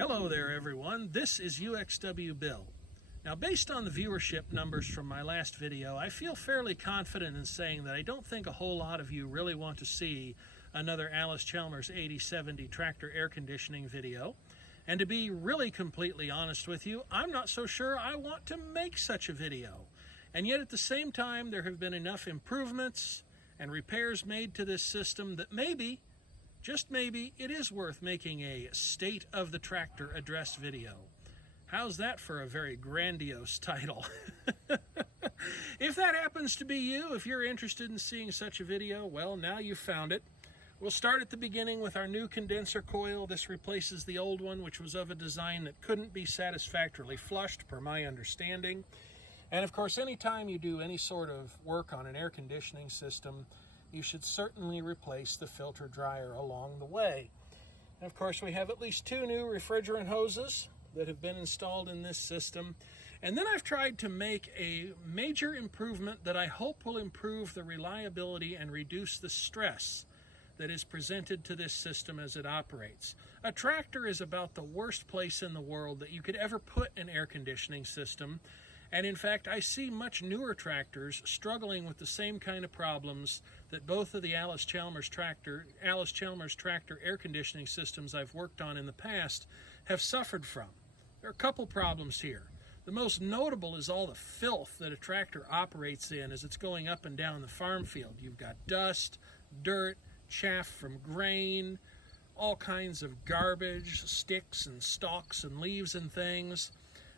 Hello there everyone, this is UXW Bill. Now based on the viewership numbers from my last video, I feel fairly confident in saying that I don't think a whole lot of you really want to see another Allis-Chalmers 8070 tractor air conditioning video. And to be really completely honest with you, I'm not so sure I want to make such a video. And yet at the same time, there have been enough improvements and repairs made to this system that maybe, just maybe, it is worth making a State of the Tractor Address video. How's that for a very grandiose title? If that happens to be you, if you're interested in seeing such a video, well, now you've found it. We'll start at the beginning with our new condenser coil. This replaces the old one, which was of a design that couldn't be satisfactorily flushed, per my understanding. And of course, anytime you do any sort of work on an air conditioning system, you should certainly replace the filter dryer along the way. And of course, we have at least 2 new refrigerant hoses that have been installed in this system. And then I've tried to make a major improvement that I hope will improve the reliability and reduce the stress that is presented to this system as it operates. A tractor is about the worst place in the world that you could ever put an air conditioning system. And in fact, I see much newer tractors struggling with the same kind of problems that both of the Allis-Chalmers tractor air conditioning systems I've worked on in the past have suffered from. There are a couple problems here. The most notable is all the filth that a tractor operates in as it's going up and down the farm field. You've got dust, dirt, chaff from grain, all kinds of garbage, sticks and stalks and leaves and things.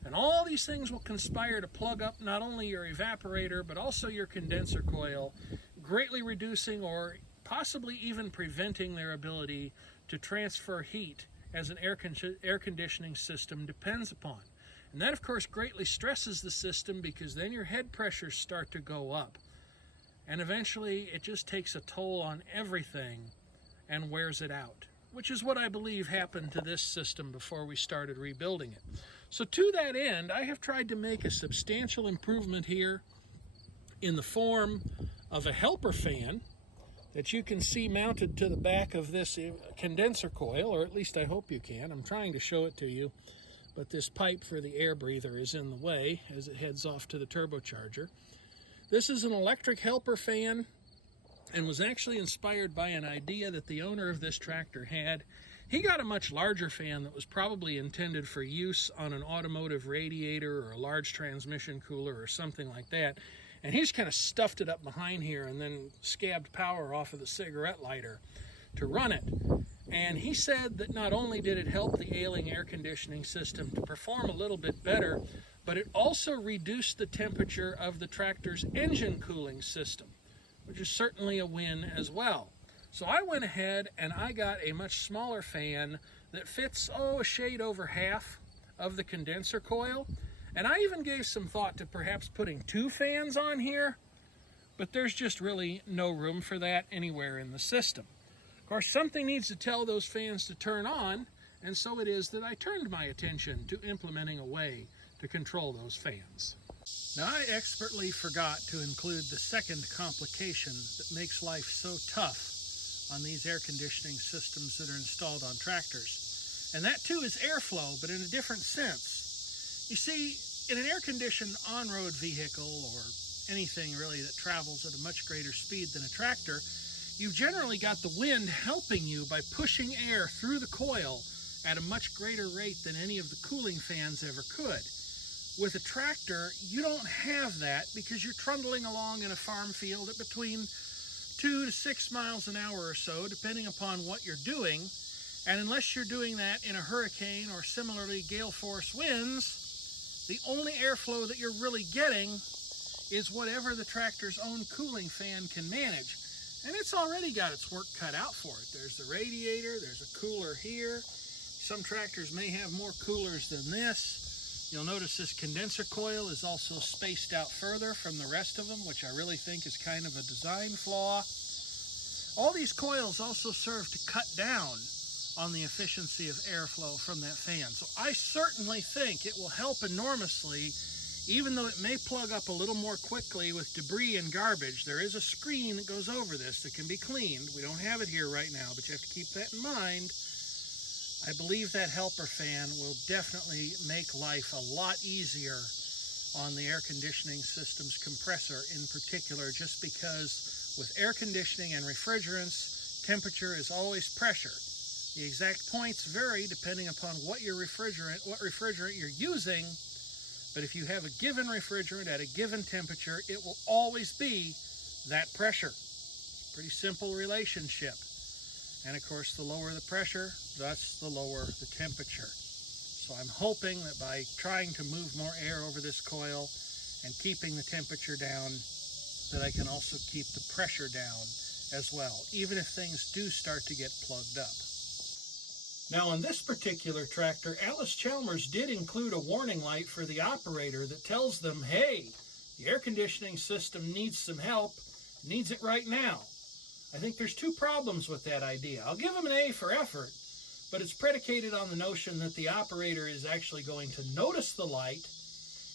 And all these things will conspire to plug up not only your evaporator, but also your condenser coil, greatly reducing or possibly even preventing their ability to transfer heat as an air conditioning system depends upon. And that, of course, greatly stresses the system because then your head pressures start to go up. And eventually, it just takes a toll on everything and wears it out, which is what I believe happened to this system before we started rebuilding it. So to that end, I have tried to make a substantial improvement here in the form of a helper fan that you can see mounted to the back of this condenser coil, or at least I hope you can. I'm trying to show it to you, but this pipe for the air breather is in the way as it heads off to the turbocharger. This is an electric helper fan and was actually inspired by an idea that the owner of this tractor had. He got a much larger fan that was probably intended for use on an automotive radiator or a large transmission cooler or something like that. And he's kind of stuffed it up behind here and then scabbed power off of the cigarette lighter to run it. And he said that not only did it help the ailing air conditioning system to perform a little bit better, but it also reduced the temperature of the tractor's engine cooling system, which is certainly a win as well. So I went ahead and I got a much smaller fan that fits, a shade over half of the condenser coil. And I even gave some thought to perhaps putting 2 fans on here, but there's just really no room for that anywhere in the system. Of course, something needs to tell those fans to turn on, and so it is that I turned my attention to implementing a way to control those fans. Now, I expertly forgot to include the second complication that makes life so tough on these air conditioning systems that are installed on tractors. And that too is airflow, but in a different sense. You see, in an air-conditioned on-road vehicle, or anything really that travels at a much greater speed than a tractor, you've generally got the wind helping you by pushing air through the coil at a much greater rate than any of the cooling fans ever could. With a tractor, you don't have that because you're trundling along in a farm field at between 2 to 6 miles an hour or so, depending upon what you're doing. And unless you're doing that in a hurricane or similarly gale force winds, the only airflow that you're really getting is whatever the tractor's own cooling fan can manage. And it's already got its work cut out for it. There's the radiator, there's a cooler here. Some tractors may have more coolers than this. You'll notice this condenser coil is also spaced out further from the rest of them, which I really think is kind of a design flaw. All these coils also serve to cut down on the efficiency of airflow from that fan. So I certainly think it will help enormously, even though it may plug up a little more quickly with debris and garbage. There is a screen that goes over this that can be cleaned. We don't have it here right now, but you have to keep that in mind. I believe that helper fan will definitely make life a lot easier on the air conditioning system's compressor in particular, just because with air conditioning and refrigerants, temperature is always pressure. The exact points vary depending upon what refrigerant you're using, but if you have a given refrigerant at a given temperature, it will always be that pressure. It's a pretty simple relationship. And of course, the lower the pressure, thus the lower the temperature. So I'm hoping that by trying to move more air over this coil and keeping the temperature down, that I can also keep the pressure down as well, even if things do start to get plugged up. Now on this particular tractor, Allis-Chalmers did include a warning light for the operator that tells them, hey, the air conditioning system needs some help, needs it right now. I think there's two problems with that idea. I'll give them an A for effort, but it's predicated on the notion that the operator is actually going to notice the light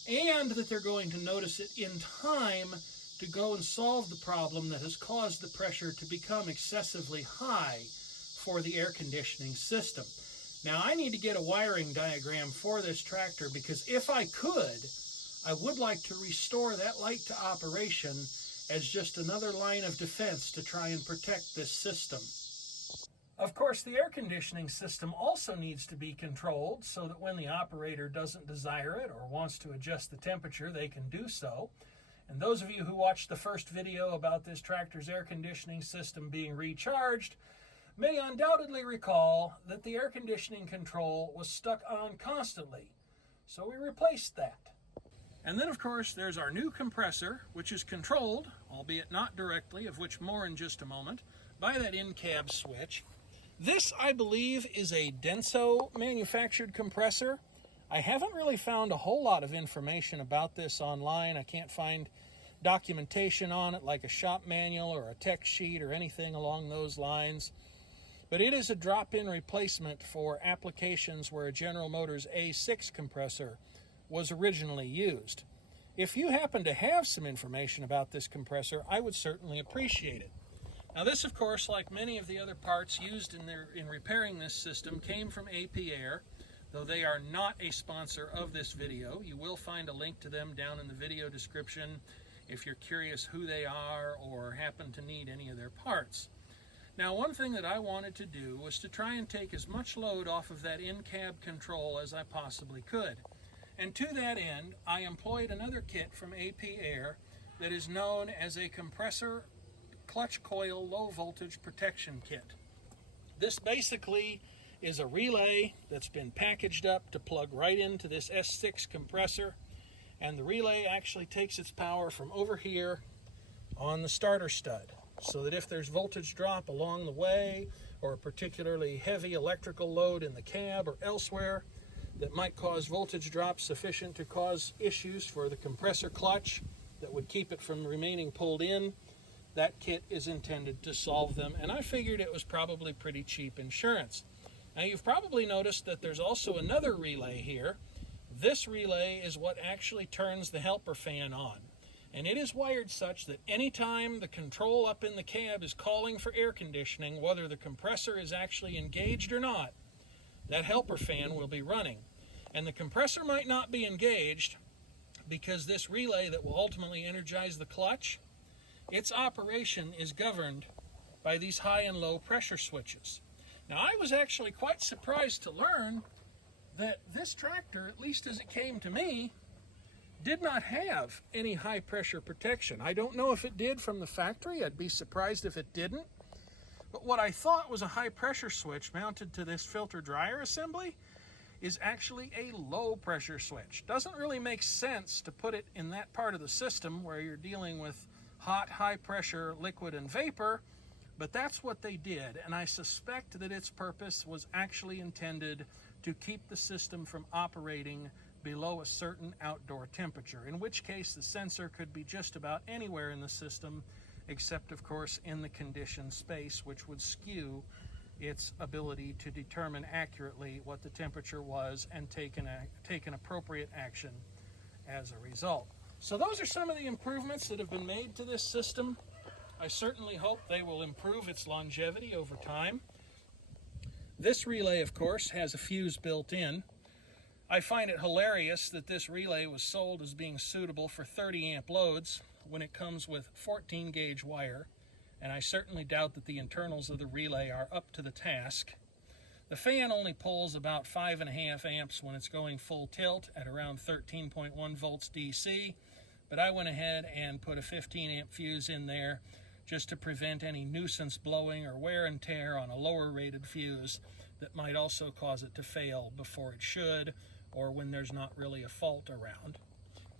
and that they're going to notice it in time to go and solve the problem that has caused the pressure to become excessively high for the air conditioning system. Now, I need to get a wiring diagram for this tractor because if I could, I would like to restore that light to operation as just another line of defense to try and protect this system. Of course, the air conditioning system also needs to be controlled so that when the operator doesn't desire it or wants to adjust the temperature, they can do so. And those of you who watched the first video about this tractor's air conditioning system being recharged may undoubtedly recall that the air conditioning control was stuck on constantly. So we replaced that. And then, of course, there's our new compressor, which is controlled, albeit not directly, of which more in just a moment, by that in-cab switch. This, I believe, is a Denso manufactured compressor. I haven't really found a whole lot of information about this online. I can't find documentation on it, like a shop manual or a tech sheet or anything along those lines. But it is a drop-in replacement for applications where a General Motors A6 compressor was originally used. If you happen to have some information about this compressor, I would certainly appreciate it. Now this, of course, like many of the other parts used in repairing this system, came from AP Air, though they are not a sponsor of this video. You will find a link to them down in the video description if you're curious who they are or happen to need any of their parts. Now, one thing that I wanted to do was to try and take as much load off of that in-cab control as I possibly could. And to that end, I employed another kit from AP Air that is known as a compressor clutch coil low voltage protection kit. This basically is a relay that's been packaged up to plug right into this S6 compressor, and the relay actually takes its power from over here on the starter stud, so that if there's voltage drop along the way or a particularly heavy electrical load in the cab or elsewhere that might cause voltage drops sufficient to cause issues for the compressor clutch that would keep it from remaining pulled in, that kit is intended to solve them, and I figured it was probably pretty cheap insurance. Now, you've probably noticed that there's also another relay here. This relay is what actually turns the helper fan on, and it is wired such that anytime the control up in the cab is calling for air conditioning, whether the compressor is actually engaged or not, that helper fan will be running. And the compressor might not be engaged because this relay that will ultimately energize the clutch, its operation is governed by these high and low pressure switches. Now, I was actually quite surprised to learn that this tractor, at least as it came to me, did not have any high pressure protection. I don't know if it did from the factory. I'd be surprised if it didn't. But what I thought was a high pressure switch mounted to this filter dryer assembly is actually a low pressure switch. Doesn't really make sense to put it in that part of the system where you're dealing with hot, high pressure liquid and vapor, but that's what they did, and I suspect that its purpose was actually intended to keep the system from operating below a certain outdoor temperature, in which case the sensor could be just about anywhere in the system, except of course in the conditioned space, which would skew its ability to determine accurately what the temperature was and take an appropriate action as a result. So those are some of the improvements that have been made to this system. I certainly hope they will improve its longevity over time. This relay, of course, has a fuse built in. I find it hilarious that this relay was sold as being suitable for 30 amp loads when it comes with 14 gauge wire, and I certainly doubt that the internals of the relay are up to the task. The fan only pulls about 5.5 amps when it's going full tilt at around 13.1 volts DC, but I went ahead and put a 15 amp fuse in there just to prevent any nuisance blowing or wear and tear on a lower rated fuse that might also cause it to fail before it should, or when there's not really a fault around.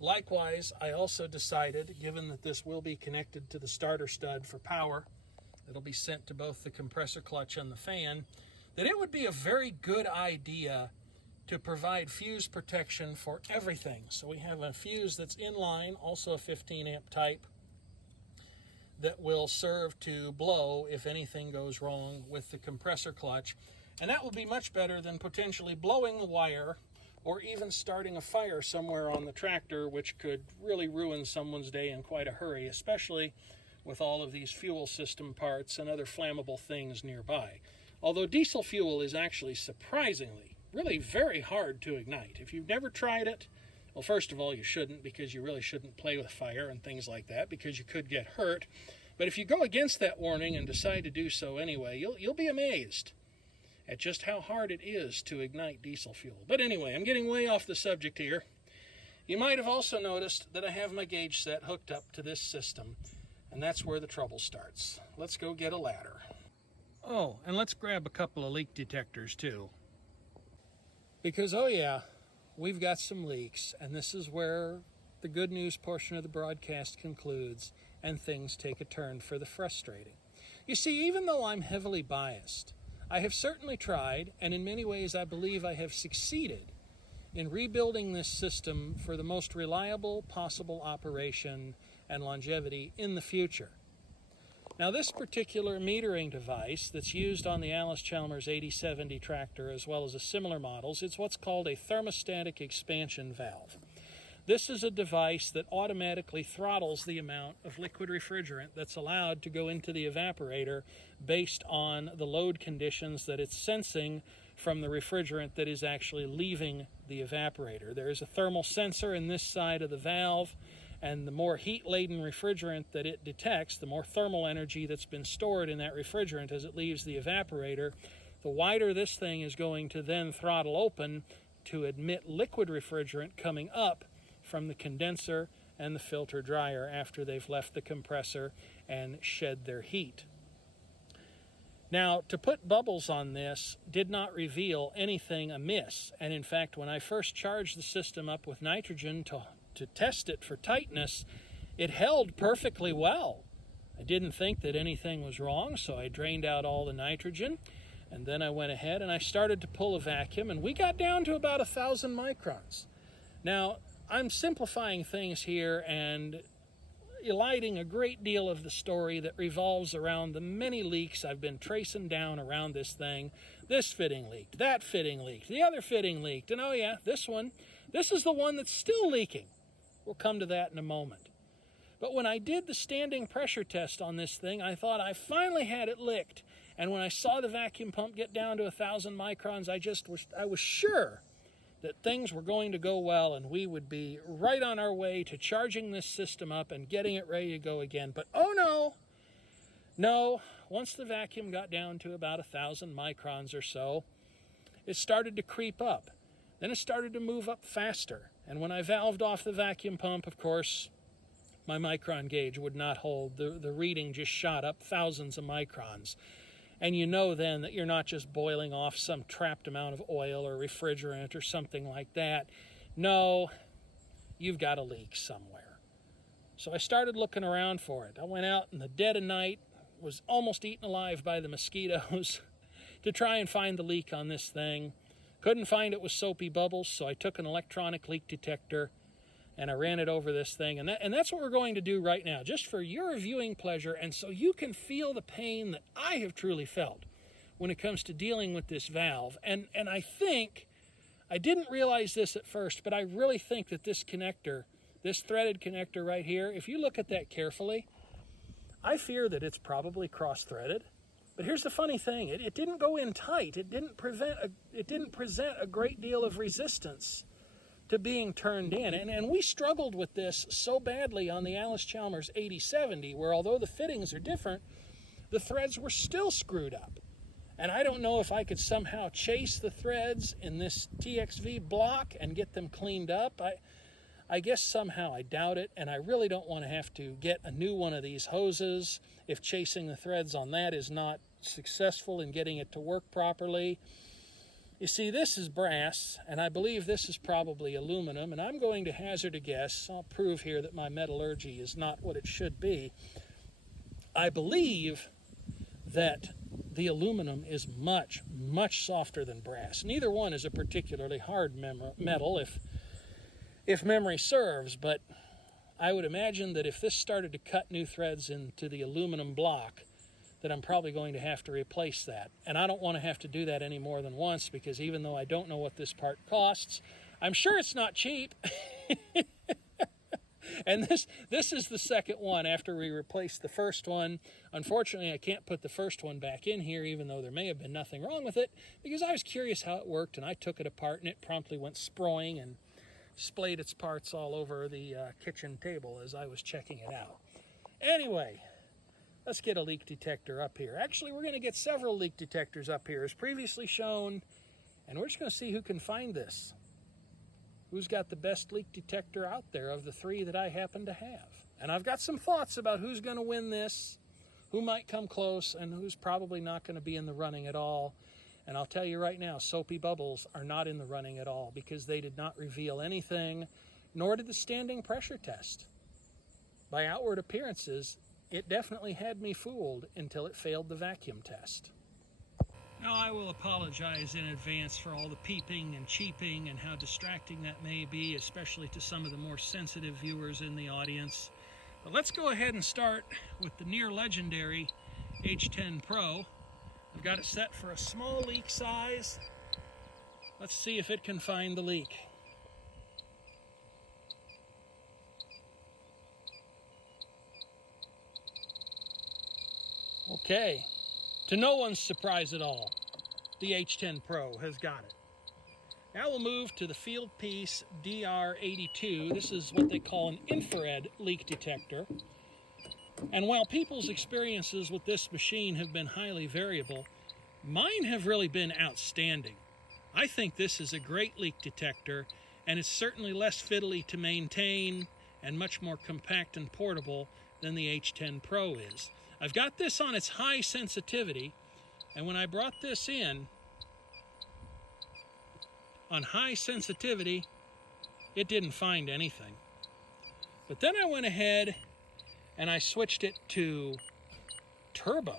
Likewise, I also decided, given that this will be connected to the starter stud for power, it'll be sent to both the compressor clutch and the fan, that it would be a very good idea to provide fuse protection for everything. So we have a fuse that's inline, also a 15 amp type, that will serve to blow if anything goes wrong with the compressor clutch. And that will be much better than potentially blowing the wire or even starting a fire somewhere on the tractor, which could really ruin someone's day in quite a hurry, especially with all of these fuel system parts and other flammable things nearby. Although diesel fuel is actually surprisingly, really very hard to ignite. If you've never tried it, well, first of all, you shouldn't, because you really shouldn't play with fire and things like that, because you could get hurt. But if you go against that warning and decide to do so anyway, you'll be amazed at just how hard it is to ignite diesel fuel. But anyway, I'm getting way off the subject here. You might have also noticed that I have my gauge set hooked up to this system, and that's where the trouble starts. Let's go get a ladder. Oh, and let's grab a couple of leak detectors too. Because, oh yeah, we've got some leaks, and this is where the good news portion of the broadcast concludes and things take a turn for the frustrating. You see, even though I'm heavily biased, I have certainly tried, and in many ways I believe I have succeeded in rebuilding this system for the most reliable possible operation and longevity in the future. Now, this particular metering device that's used on the Allis-Chalmers 8070 tractor, as well as the similar models, it's what's called a thermostatic expansion valve. This is a device that automatically throttles the amount of liquid refrigerant that's allowed to go into the evaporator based on the load conditions that it's sensing from the refrigerant that is actually leaving the evaporator. There is a thermal sensor in this side of the valve, and the more heat-laden refrigerant that it detects, the more thermal energy that's been stored in that refrigerant as it leaves the evaporator, the wider this thing is going to then throttle open to admit liquid refrigerant coming up from the condenser and the filter dryer after they've left the compressor and shed their heat. Now, to put bubbles on this did not reveal anything amiss, and in fact, when I first charged the system up with nitrogen to test it for tightness, it held perfectly well. I didn't think that anything was wrong, so I drained out all the nitrogen, and then I went ahead and I started to pull a vacuum, and we got down to about 1,000 microns. Now, I'm simplifying things here and eliding a great deal of the story that revolves around the many leaks I've been tracing down around this thing. This fitting leaked, that fitting leaked, the other fitting leaked, and oh yeah, this one. This is the one that's still leaking. We'll come to that in a moment. But when I did the standing pressure test on this thing, I thought I finally had it licked. And when I saw the vacuum pump get down to 1,000 microns, I was sure that things were going to go well and we would be right on our way to charging this system up and getting it ready to go again. But oh no, once the vacuum got down to about 1,000 microns or so, it started to creep up. Then it started to move up faster. And when I valved off the vacuum pump, of course, my micron gauge would not hold. The reading just shot up thousands of microns. And you know then that you're not just boiling off some trapped amount of oil or refrigerant or something like that. No, you've got a leak somewhere. So I started looking around for it. I went out in the dead of night, was almost eaten alive by the mosquitoes to try and find the leak on this thing. Couldn't find it with soapy bubbles, so I took an electronic leak detector and I ran it over this thing. And that's what we're going to do right now, just for your viewing pleasure, and so you can feel the pain that I have truly felt when it comes to dealing with this valve. And I think, I didn't realize this at first, but I really think that this connector, this threaded connector right here, if you look at that carefully, I fear that it's probably cross-threaded. But here's the funny thing, it didn't go in tight. It didn't present a great deal of resistance to being turned in. And we struggled with this so badly on the Allis-Chalmers 8070, where although the fittings are different, the threads were still screwed up. And I don't know if I could somehow chase the threads in this TXV block and get them cleaned up. I guess somehow, I doubt it, and I really don't want to have to get a new one of these hoses if chasing the threads on that is not successful in getting it to work properly. You see, this is brass, and I believe this is probably aluminum, and I'm going to hazard a guess. I'll prove here that my metallurgy is not what it should be. I believe that the aluminum is much, much softer than brass. Neither one is a particularly hard metal, if memory serves, but I would imagine that if this started to cut new threads into the aluminum block, that I'm probably going to have to replace that. And I don't want to have to do that any more than once, because even though I don't know what this part costs, I'm sure it's not cheap. And this is the second one after we replaced the first one. Unfortunately, I can't put the first one back in here, even though there may have been nothing wrong with it, because I was curious how it worked, and I took it apart, and it promptly went sproing and splayed its parts all over the kitchen table as I was checking it out. Anyway, let's get a leak detector up here. Actually, we're going to get several leak detectors up here, as previously shown, and we're just going to see who can find this. Who's got the best leak detector out there of the three that I happen to have? And I've got some thoughts about who's going to win this, who might come close, and who's probably not going to be in the running at all. And I'll tell you right now, Soapy Bubbles are not in the running at all, because they did not reveal anything, nor did the standing pressure test. By outward appearances, it definitely had me fooled until it failed the vacuum test. Now, I will apologize in advance for all the peeping and cheeping and how distracting that may be, especially to some of the more sensitive viewers in the audience. But let's go ahead and start with the near legendary H10 Pro. I've got it set for a small leak size. Let's see if it can find the leak. Okay, to no one's surprise at all, the H10 Pro has got it. Now we'll move to the Fieldpiece DR82. This is what they call an infrared leak detector. And while people's experiences with this machine have been highly variable, mine have really been outstanding. I think this is a great leak detector, and it's certainly less fiddly to maintain and much more compact and portable than the H10 Pro is. I've got this on its high sensitivity, and when I brought this in on high sensitivity, it didn't find anything. But then I went ahead and I switched it to turbo.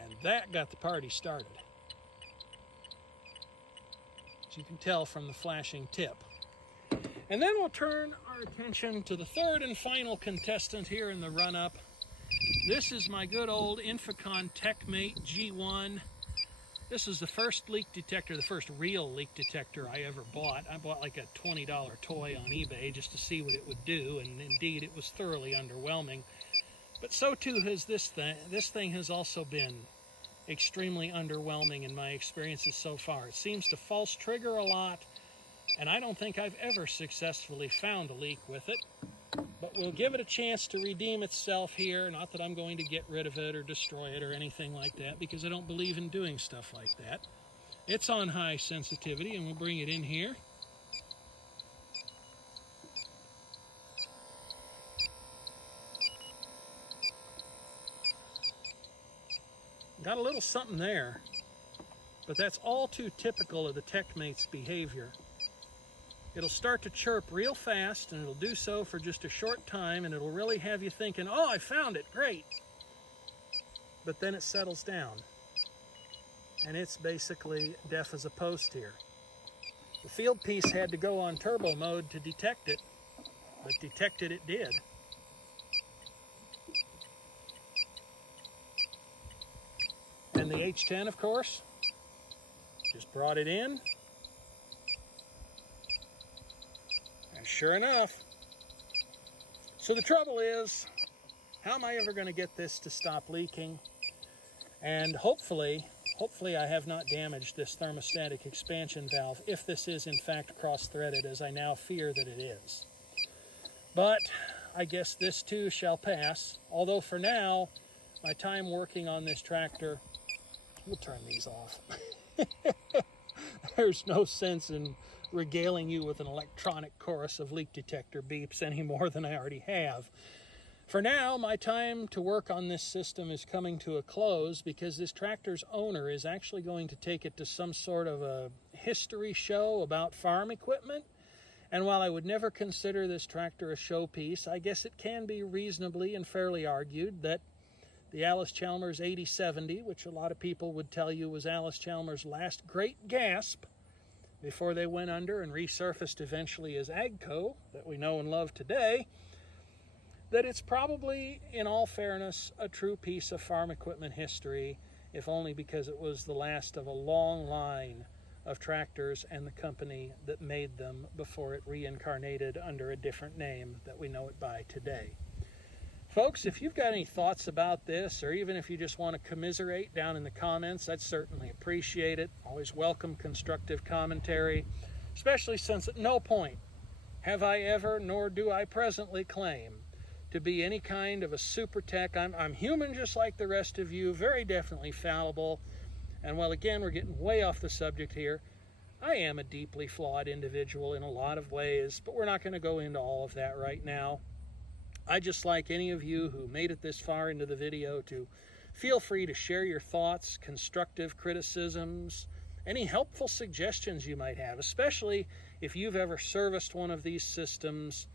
And that got the party started, as you can tell from the flashing tip. And then we'll turn our attention to the third and final contestant here in the run-up. This is my good old Inficon TechMate G1. This is the first leak detector, the first real leak detector I ever bought. I bought like a $20 toy on eBay just to see what it would do, and indeed it was thoroughly underwhelming. But so too has this thing. This thing has also been extremely underwhelming in my experiences so far. It seems to false trigger a lot, and I don't think I've ever successfully found a leak with it. But we'll give it a chance to redeem itself here. Not that I'm going to get rid of it or destroy it or anything like that, because I don't believe in doing stuff like that. It's on high sensitivity, and we'll bring it in here. Got a little something there, but that's all too typical of the TechMate's behavior. It'll start to chirp real fast, and it'll do so for just a short time, and it'll really have you thinking, oh, I found it, great. But then it settles down, and it's basically deaf as a post here. The Fieldpiece had to go on turbo mode to detect it, but detected it did. And the H10, of course, just brought it in. Sure enough. So the trouble is, how am I ever going to get this to stop leaking? And hopefully I have not damaged this thermostatic expansion valve if this is in fact cross-threaded, as I now fear that it is. But I guess this too shall pass, although for now, my time working on this tractor, we'll turn these off. There's no sense in regaling you with an electronic chorus of leak detector beeps any more than I already have. For now, my time to work on this system is coming to a close because this tractor's owner is actually going to take it to some sort of a history show about farm equipment. And while I would never consider this tractor a showpiece, I guess it can be reasonably and fairly argued that the Allis-Chalmers 8070, which a lot of people would tell you was Allis-Chalmers' last great gasp before they went under and resurfaced eventually as AGCO, that we know and love today, that it's probably, in all fairness, a true piece of farm equipment history, if only because it was the last of a long line of tractors and the company that made them before it reincarnated under a different name that we know it by today. Folks, if you've got any thoughts about this, or even if you just want to commiserate down in the comments, I'd certainly appreciate it. Always welcome constructive commentary, especially since at no point have I ever, nor do I presently claim, to be any kind of a super tech. I'm human just like the rest of you, very definitely fallible. And while again, we're getting way off the subject here, I am a deeply flawed individual in a lot of ways, but we're not going to go into all of that right now. I just like any of you who made it this far into the video to feel free to share your thoughts, constructive criticisms, any helpful suggestions you might have, especially if you've ever serviced one of these systems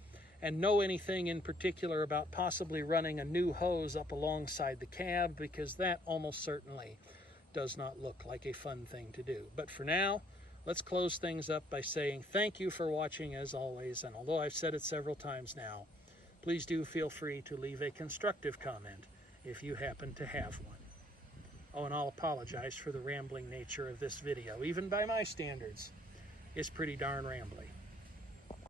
and know anything in particular about possibly running a new hose up alongside the cab, because that almost certainly does not look like a fun thing to do. But for now, let's close things up by saying thank you for watching as always, and although I've said it several times now, please do feel free to leave a constructive comment if you happen to have one. Oh, and I'll apologize for the rambling nature of this video. Even by my standards, it's pretty darn rambly.